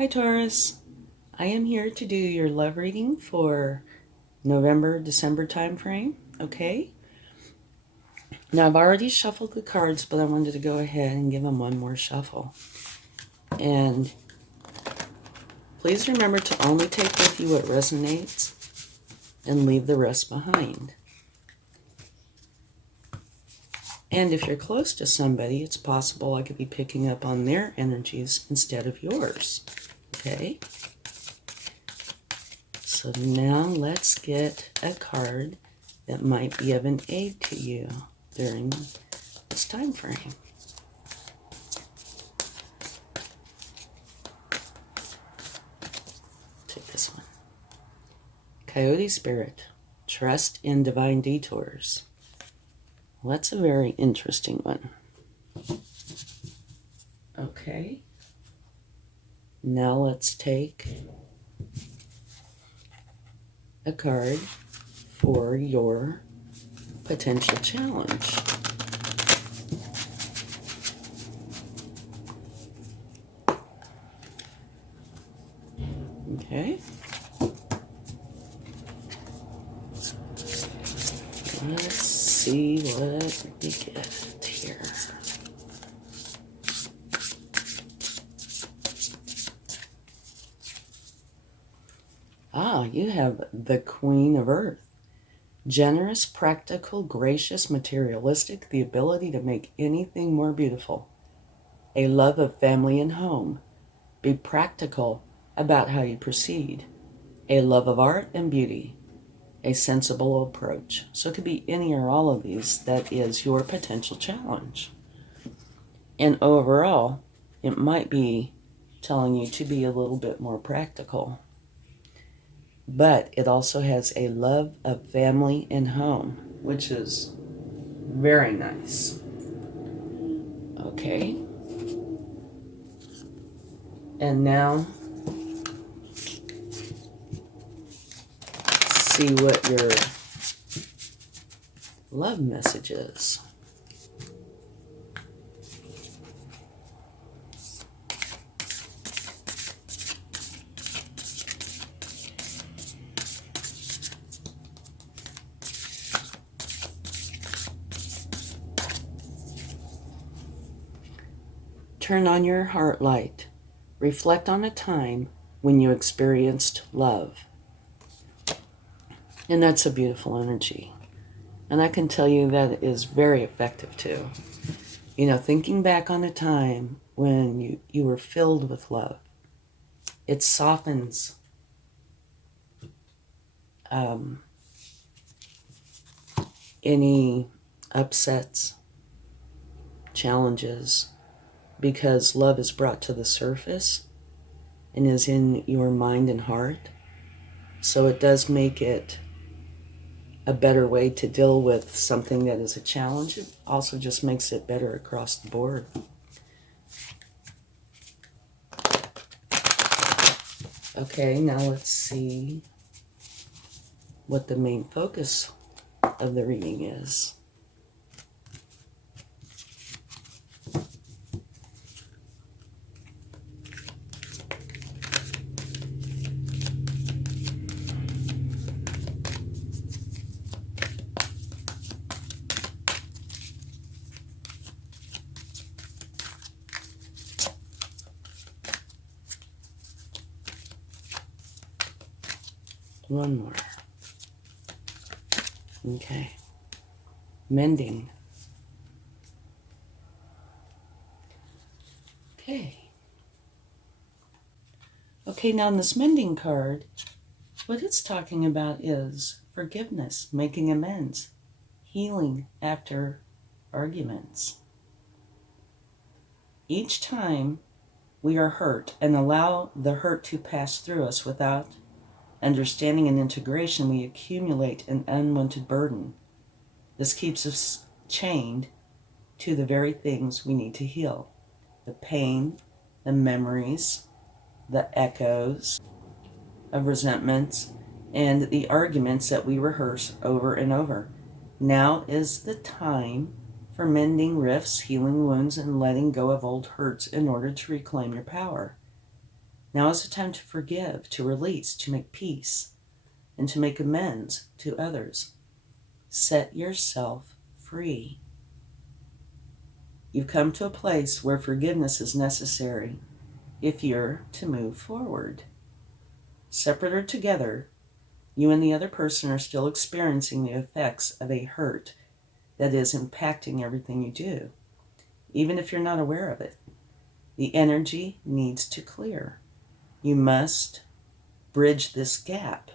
Hi Taurus, I am here to do your love reading for November-December time frame, okay? Now I've already shuffled the cards, but I wanted to go ahead and give them one more shuffle. And please remember to only take with you what resonates and leave the rest behind. And if you're close to somebody, it's possible I could be picking up on their energies instead of yours, okay? So now let's get a card that might be of an aid to you during this time frame. Take this one. Coyote Spirit, trust in divine detours. Well, that's a very interesting one. Okay. Now let's take a card for your potential challenge. Okay. Let's see what we get here. Ah, you have the Queen of Earth. Generous, practical, gracious, materialistic, the ability to make anything more beautiful. A love of family and home. Be practical about how you proceed. A love of art and beauty. A sensible approach. So it could be any or all of these that is your potential challenge. And overall, it might be telling you to be a little bit more practical. But it also has a love of family and home, which is very nice. Okay. And now, see what your love message is. Turn on your heart light. Reflect on a time when you experienced love. And that's a beautiful energy. And I can tell you that is very effective too. You know, thinking back on a time when you were filled with love, it softens any upsets, challenges, because love is brought to the surface and is in your mind and heart. So it does make it a better way to deal with something that is a challenge. It also just makes it better across the board. Okay, now let's see what the main focus of the reading is. One more. Okay. Mending. Okay. Okay, now in this mending card, what it's talking about is forgiveness, making amends, healing after arguments. Each time we are hurt and allow the hurt to pass through us without understanding and integration, we accumulate an unwanted burden. This keeps us chained to the very things we need to heal. The pain, the memories, the echoes of resentments, and the arguments that we rehearse over and over. Now is the time for mending rifts, healing wounds, and letting go of old hurts in order to reclaim your power. Now is the time to forgive, to release, to make peace, and to make amends to others. Set yourself free. You've come to a place where forgiveness is necessary if you're to move forward. Separate or together, you and the other person are still experiencing the effects of a hurt that is impacting everything you do, even if you're not aware of it. The energy needs to clear. You must bridge this gap.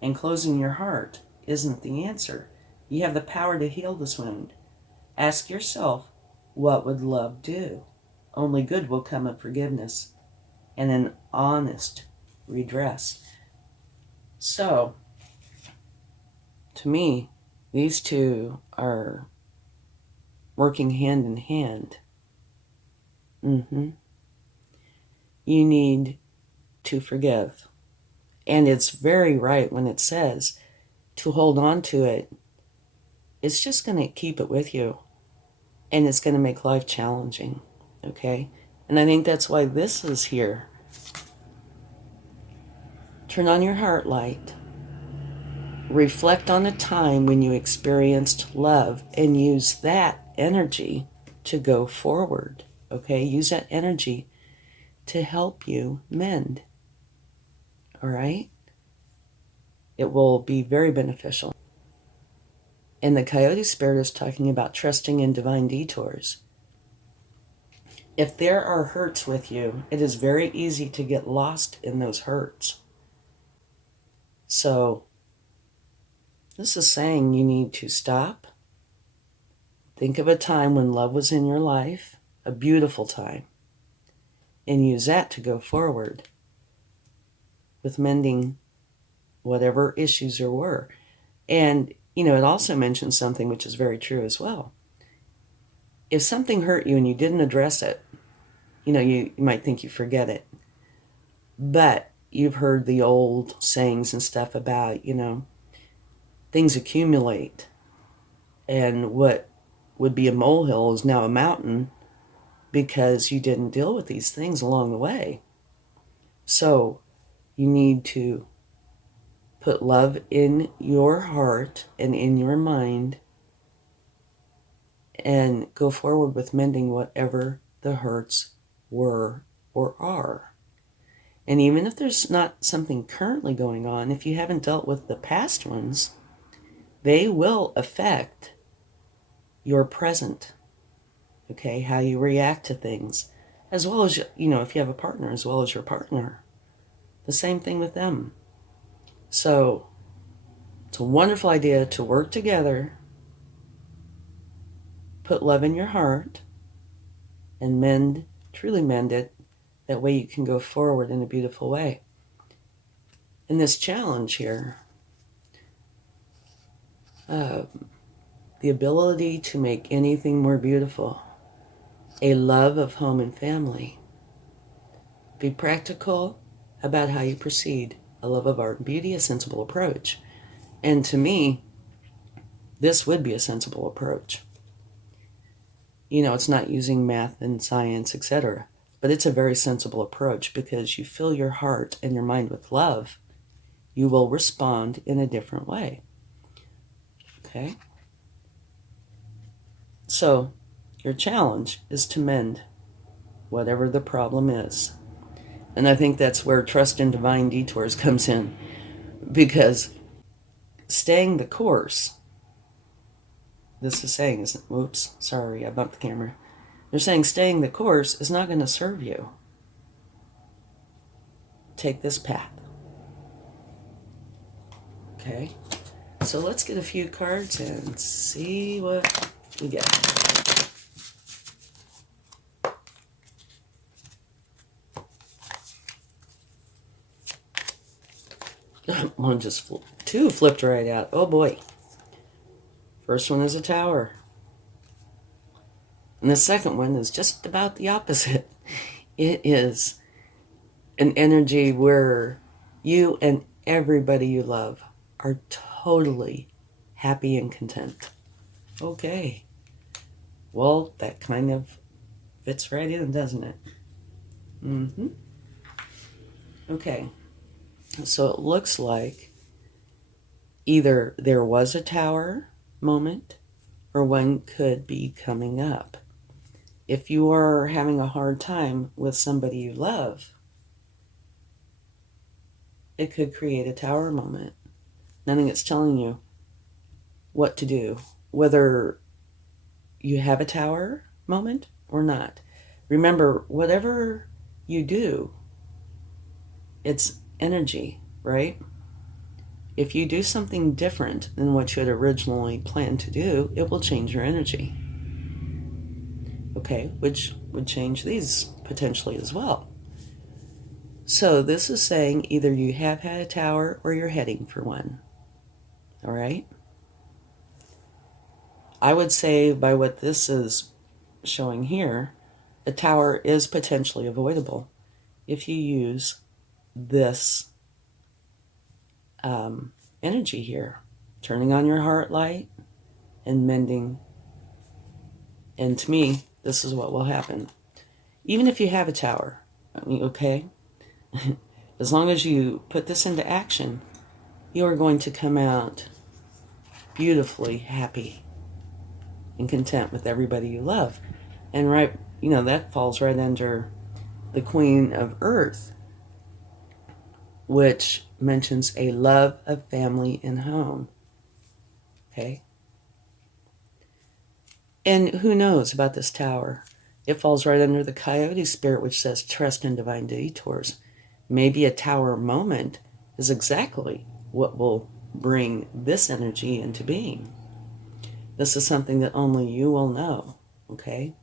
And closing your heart isn't the answer. You have the power to heal this wound. Ask yourself, what would love do? Only good will come of forgiveness and an honest redress. So, to me, these two are working hand in hand. You need to forgive. And it's very right when it says to hold on to it. It's just going to keep it with you. And it's going to make life challenging. Okay? And I think that's why this is here. Turn on your heart light. Reflect on a time when you experienced love and use that energy to go forward. Okay? Use that energy to help you mend. All right? It will be very beneficial. And the Coyote Spirit is talking about trusting in divine detours. If there are hurts with you, it is very easy to get lost in those hurts. So, this is saying you need to stop. Think of a time when love was in your life, a beautiful time, and use that to go forward with mending whatever issues there were. And, it also mentions something which is very true as well. If something hurt you and you didn't address it, you might think you forget it. But you've heard the old sayings and stuff about, things accumulate. And what would be a molehill is now a mountain because you didn't deal with these things along the way. So you need to put love in your heart and in your mind and go forward with mending whatever the hurts were or are. And even if there's not something currently going on, if you haven't dealt with the past ones, they will affect your present, okay, how you react to things, as well as, if you have a partner, as well as your partner. The same thing with them. So it's a wonderful idea to work together, put love in your heart, and truly mend it. That way you can go forward in a beautiful way. In this challenge here, the ability to make anything more beautiful, a love of home and family. Be practical about how you proceed, a love of art and beauty, a sensible approach. And to me, this would be a sensible approach. It's not using math and science, etc. But it's a very sensible approach because you fill your heart and your mind with love, you will respond in a different way. Okay? So, your challenge is to mend whatever the problem is. And I think that's where trust in divine detours comes in. Because staying the course, this is saying, isn't, whoops, sorry, I bumped the camera. They're saying staying the course is not going to serve you. Take this path. Okay? So let's get a few cards and see what we get. One just two flipped right out. Oh boy. First one is a Tower. And the second one is just about the opposite. It is an energy where you and everybody you love are totally happy and content. Okay. Well, that kind of fits right in, doesn't it? Okay, so it looks like either there was a tower moment or one could be coming up. If you are having a hard time with somebody you love, it could create a tower moment. Nothing it's telling you what to do, whether you have a tower moment or not. Remember, whatever you do, it's energy, right? If you do something different than what you had originally planned to do, it will change your energy. Okay, which would change these potentially as well. So this is saying either you have had a tower or you're heading for one. All right? I would say by what this is showing here, a tower is potentially avoidable if you use this energy here, turning on your heart light and mending. And to me, this is what will happen. Even if you have a tower, okay, as long as you put this into action, you are going to come out beautifully happy and content with everybody you love. And right, that falls right under the Queen of Earth, which mentions a love of family and home. Okay? And who knows about this tower? It falls right under the Coyote spirit, which says trust in divine detours. Maybe a tower moment is exactly what will bring this energy into being. This is something that only you will know, okay?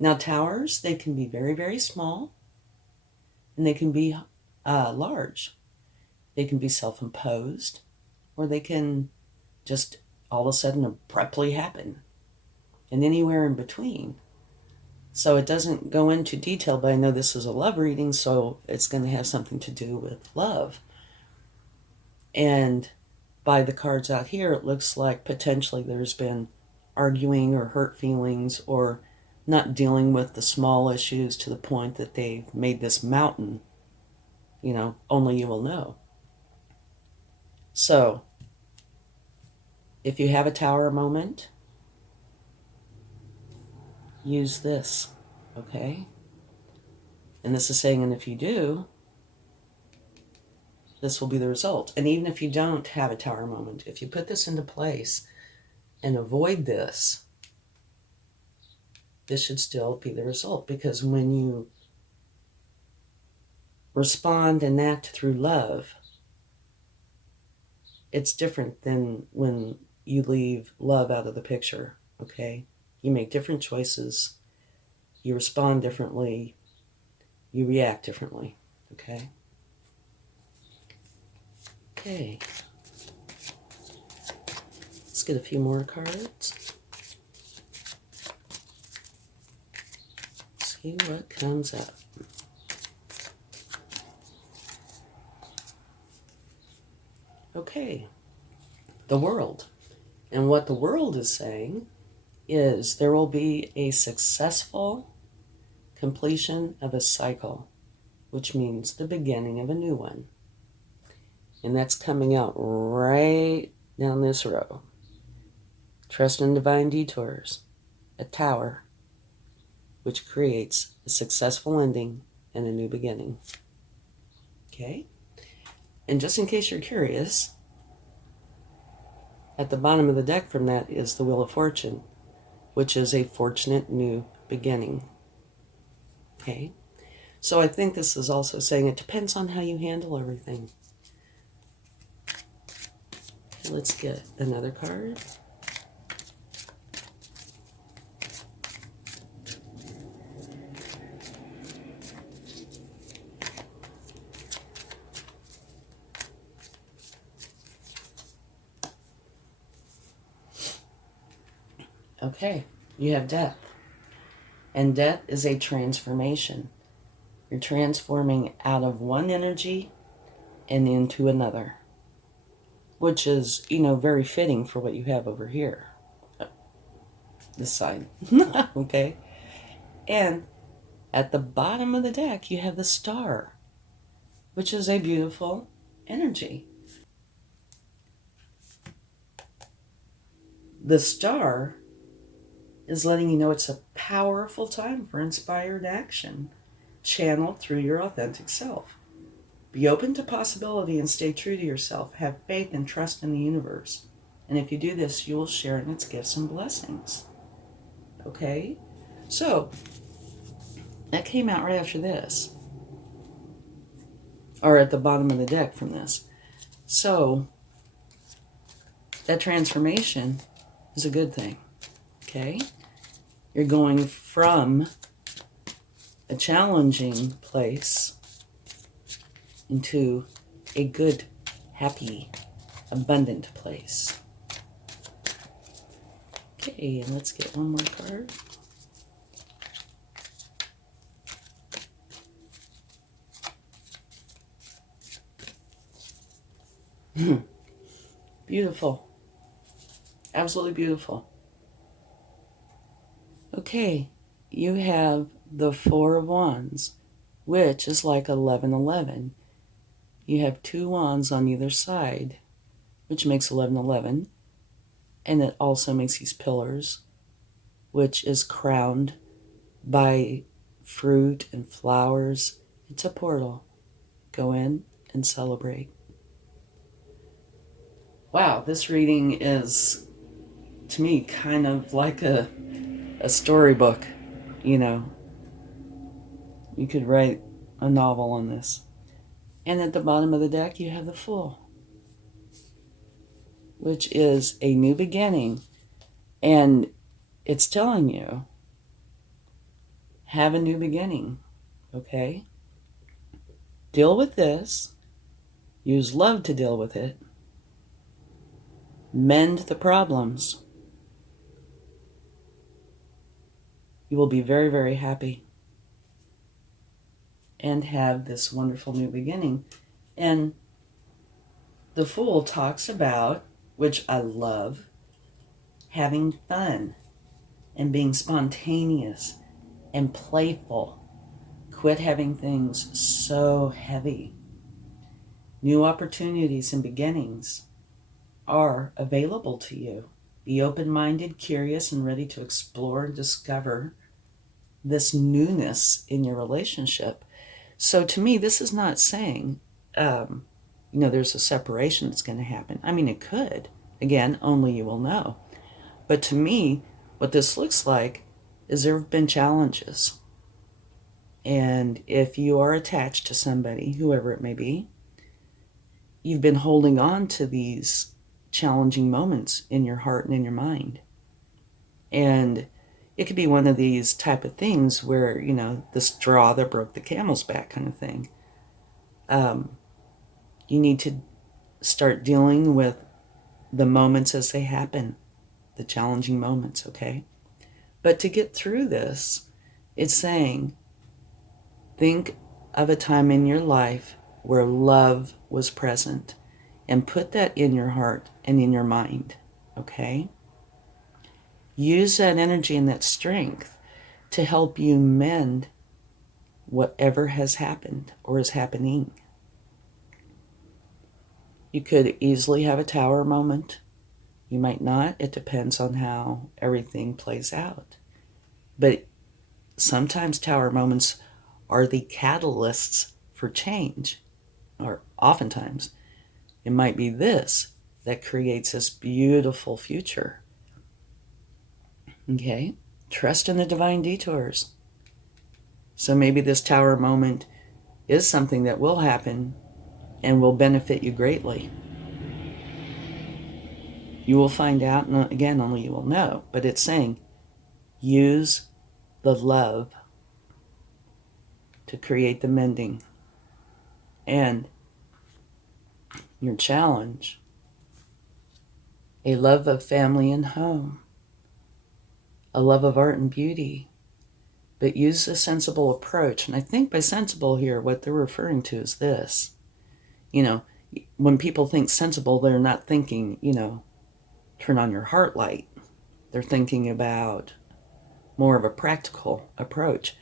Now, towers, they can be very, very small, and they can be large. They can be self-imposed, or they can just all of a sudden abruptly happen, and anywhere in between. So it doesn't go into detail, but I know this is a love reading, so it's going to have something to do with love. And by the cards out here, it looks like potentially there's been arguing or hurt feelings or not dealing with the small issues to the point that they've made this mountain, only you will know. So, if you have a tower moment, use this, okay? And this is saying, and if you do, this will be the result. And even if you don't have a tower moment, if you put this into place and avoid this, this should still be the result. Because when you respond and act through love, it's different than when you leave love out of the picture, okay? You make different choices, you respond differently, you react differently, okay? Okay. Let's get a few more cards. See what comes up. Okay. The world. And what the world is saying is there will be a successful completion of a cycle, which means the beginning of a new one. And that's coming out right down this row. Trust in divine detours, a tower, which creates a successful ending and a new beginning. Okay? And just in case you're curious, at the bottom of the deck from that is the Wheel of Fortune, which is a fortunate new beginning. Okay? So I think this is also saying it depends on how you handle everything. Let's get another card. Okay, you have death. And death is a transformation. You're transforming out of one energy and into another, which is, very fitting for what you have over here. This side. Okay? And at the bottom of the deck, you have the star. which is a beautiful energy. The Star is letting you know it's a powerful time for inspired action, channeled through your authentic self. Be open to possibility and stay true to yourself. Have faith and trust in the universe. And if you do this, you will share in its gifts and blessings. Okay? So, that came out right after this. Or at the bottom of the deck from this. So, that transformation is a good thing. Okay? You're going from a challenging place into a good, happy, abundant place. Okay, and let's get one more card. Beautiful. Absolutely beautiful. Okay, you have the Four of Wands, which is like 1111. You have two wands on either side, which makes 1111. And it also makes these pillars, which is crowned by fruit and flowers. It's a portal. Go in and celebrate. Wow, this reading is, to me, kind of like a storybook. You know, you could write a novel on this. And at the bottom of the deck, you have the Fool, which is a new beginning. And it's telling you, have a new beginning, okay? Deal with this. Use love to deal with it. Mend the problems. You will be very, very happy and have this wonderful new beginning. And the Fool talks about, which I love, having fun and being spontaneous and playful. Quit having things so heavy. New opportunities and beginnings are available to you. Be open-minded, curious, and ready to explore and discover this newness in your relationship. So to me, this is not saying, there's a separation that's going to happen. I mean, it could. Again, only you will know. But to me, what this looks like is there have been challenges. And if you are attached to somebody, whoever it may be, you've been holding on to these challenging moments in your heart and in your mind. And it could be one of these type of things where, the straw that broke the camel's back kind of thing. You need to start dealing with the moments as they happen, the challenging moments, okay? But to get through this, it's saying, think of a time in your life where love was present and put that in your heart and in your mind, okay? Use that energy and that strength to help you mend whatever has happened or is happening. You could easily have a tower moment. You might not. It depends on how everything plays out. But sometimes tower moments are the catalysts for change. Or oftentimes, it might be this that creates this beautiful future. Okay? Trust in the divine detours. So maybe this tower moment is something that will happen and will benefit you greatly. You will find out, and again, only you will know, but it's saying use the love to create the mending. And your challenge, a love of family and home, a love of art and beauty, but use a sensible approach. And I think by sensible here, what they're referring to is this. When people think sensible, they're not thinking, turn on your heart light. They're thinking about more of a practical approach.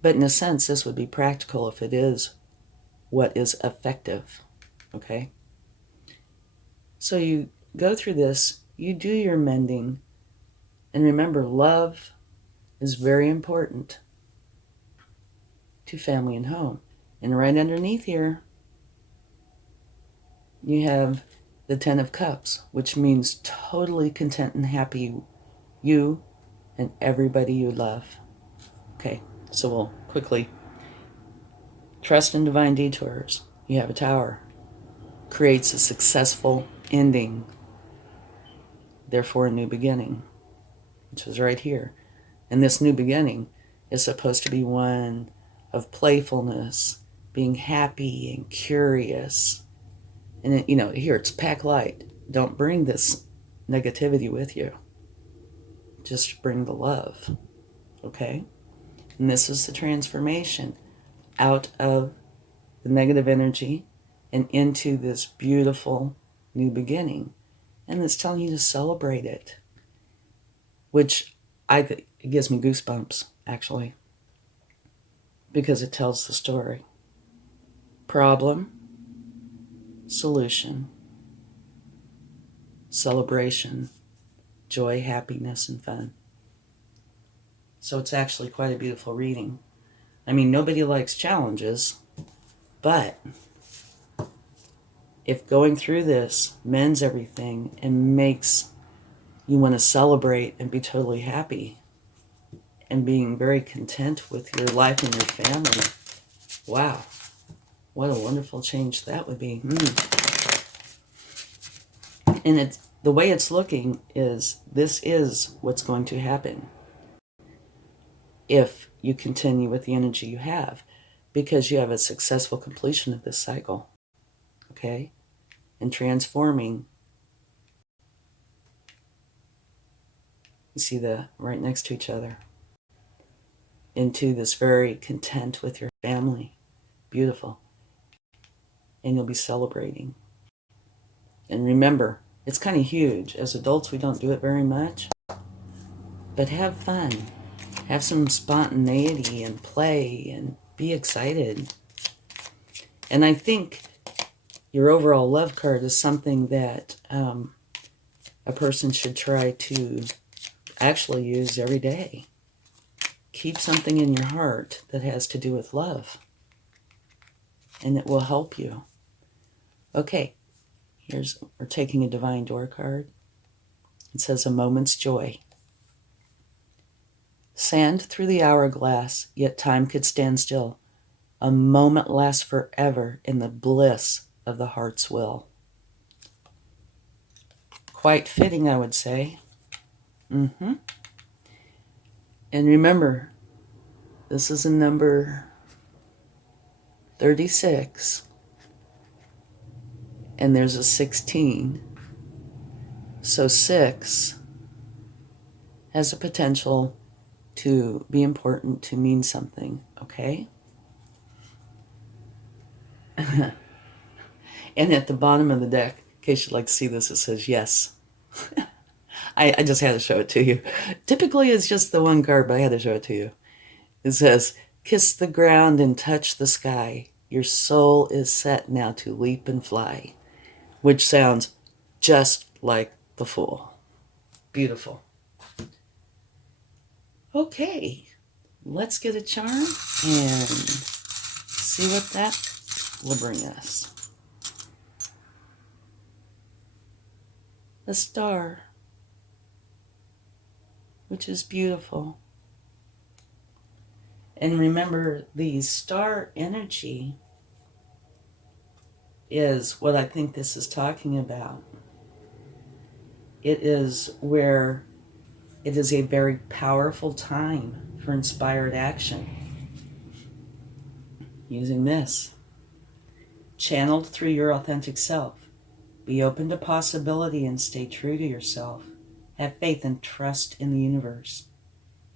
But in a sense, this would be practical if it is what is effective, okay? So you go through this, you do your mending, and remember, love is very important to family and home. And right underneath here, you have the Ten of Cups, which means totally content and happy, you and everybody you love. Okay, so we'll quickly. Trust in divine detours. You have a Tower. Creates a successful ending, therefore a new beginning, which is right here. And this new beginning is supposed to be one of playfulness, being happy and curious. And it, here it's pack light. Don't bring this negativity with you. Just bring the love, okay? And this is the transformation out of the negative energy and into this beautiful new beginning. And it's telling you to celebrate it, which it gives me goosebumps, actually, because it tells the story. Problem, solution, celebration, joy, happiness, and fun. So it's actually quite a beautiful reading. I mean, nobody likes challenges, but if going through this mends everything and makes you want to celebrate and be totally happy and being very content with your life and your family, wow, what a wonderful change that would be. And it's the way it's looking is this is what's going to happen if you continue with the energy you have, because you have a successful completion of this cycle, okay? And transforming. You see the right next to each other into this very content with your family. Beautiful. And you'll be celebrating. And remember, it's kind of huge. As adults, we don't do it very much. But have fun. Have some spontaneity and play and be excited. And I think your overall love card is something that a person should try to actually use every day. Keep something in your heart that has to do with love, and it will help you. Okay, we're taking a Divine Door card. It says a moment's joy. Sand through the hourglass, yet time could stand still. A moment lasts forever in the bliss of the heart's will. Quite fitting, I would say. And remember, this is a number 36, and there's a 16. So 6 has a potential to be important, to mean something, okay? And at the bottom of the deck, in case you'd like to see this, it says yes. I just had to show it to you. Typically it's just the one card, but I had to show it to you. It says, kiss the ground and touch the sky. Your soul is set now to leap and fly. Which sounds just like the Fool. Beautiful. Okay, let's get a charm and see what that will bring us. A star, which is beautiful. And remember, the star energy is what I think this is talking about. It is where it is a very powerful time for inspired action. Using this, channeled through your authentic self. Be open to possibility and stay true to yourself. Have faith and trust in the universe,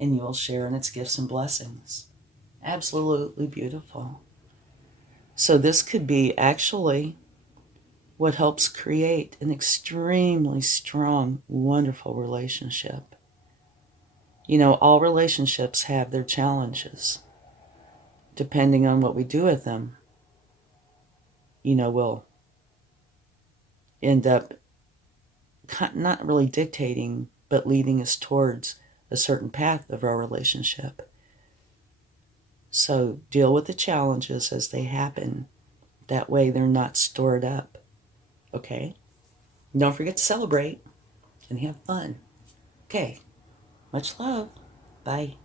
and you will share in its gifts and blessings. Absolutely beautiful. So this could be actually what helps create an extremely strong, wonderful relationship. All relationships have their challenges, depending on what we do with them. will end up not really dictating, but leading us towards a certain path of our relationship. So deal with the challenges as they happen. That way they're not stored up. Okay? Don't forget to celebrate and have fun. Okay. Much love. Bye.